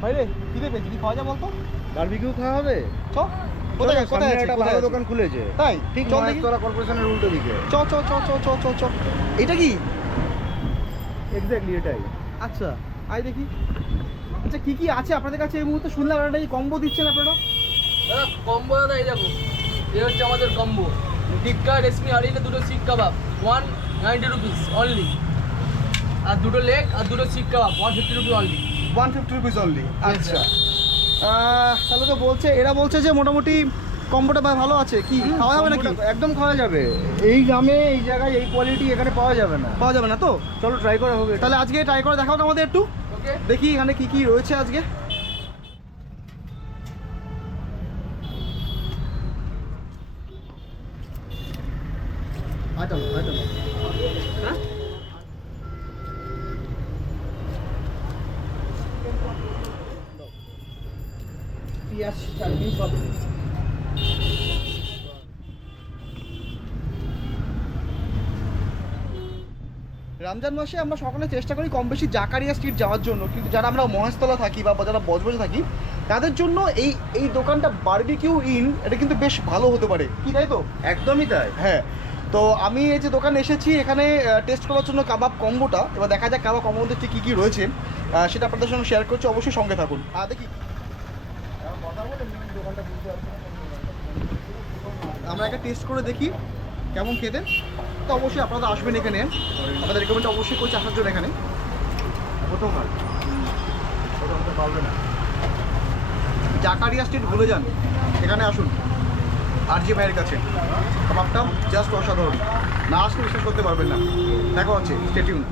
ভাই রে খিদে পেয়েছি কি খাওয়া যায় বলতো? বারবিকিউ খাওয়া হবে? চ কোথায় কোথায় একটা কোথায় ভালো দোকান খুলেছে। তাই? ঠিক চল দেখি। মহেশতলা কর্পোরেশনের উল্টো দিকে। চ চ চ চ চ চ চ। এটা কি? এক্স্যাক্টলি এটাই। আচ্ছা আই দেখি। আচ্ছা কি কি আছে আপনাদের কাছে? এই মুহূর্তে শুনলাম একটা কম্বো দিচ্ছেন আপনারা। দাদা কম্বো দাদা এই দেখো। এই হচ্ছে আমাদের কম্বো টিক্কা রেশমি হারিয়ে দুটো seekh kebab one ninety rupees only আর দুটো লেগ আর দুটো seekh kebab one fifty rupee only one fifty rupees only আচ্ছা। তাহলে তো বলছে এরা বলছে যে মোটামুটি কম্বোটা ভালো আছে। কি খাওয়া যাবে নাকি? একদম খাওয়া যাবে। এই দামে এই জায়গায় এই কোয়ালিটি এখানে পাওয়া যাবে না। পাওয়া যাবে না তো? চলো ট্রাই করা হবে তাহলে আজকে ট্রাই করে দেখাও তো আমাদের একটু। ওকে দেখি এখানে কি কি রয়েছে আজকে। আচ্ছা আচ্ছা পিঁয়াজ চাটনি সব রমজান মাসে আমরা সকলে চেষ্টা করি কম বেশি জাকারিয়া স্ট্রিট যাওয়ার জন্য কিন্তু যারা আমরা মহেশতলা থাকি বা যারা বজবজে থাকি তাদের জন্য এই এই দোকানটা বারবিকিউ ইন এটা কিন্তু বেশ ভালো হতে পারে। কি তাই তো? একদমই তাই। হ্যাঁ। তো আমি এই যে দোকানে এসেছি এখানে টেস্ট করার জন্য কাবাব কম্বোটা এবার দেখা যাক কাবাব কম্বোর মধ্যে কী কী রয়েছে। সেটা আপনাদের সঙ্গে শেয়ার করছি অবশ্যই সঙ্গে থাকুন। আর দেখি। আমরা একটা টেস্ট করে দেখি কেমন খেতে। তো অবশ্যই আপনারা আসবেন এখানে। আপনাদের রেকমেন্ড অবশ্যই করছি আসার জন্য এখানে। প্রথমবার? পারবে না। জাকারিয়া স্ট্রিট ভুলে যান। এখানে আসুন। আর জি ভাইয়ের কাছে। কাবাবটা জাস্ট অসাধারণ। না আসলে বিশ্বাস করতে পারবেন না। দেখা হচ্ছে। স্টেটিউন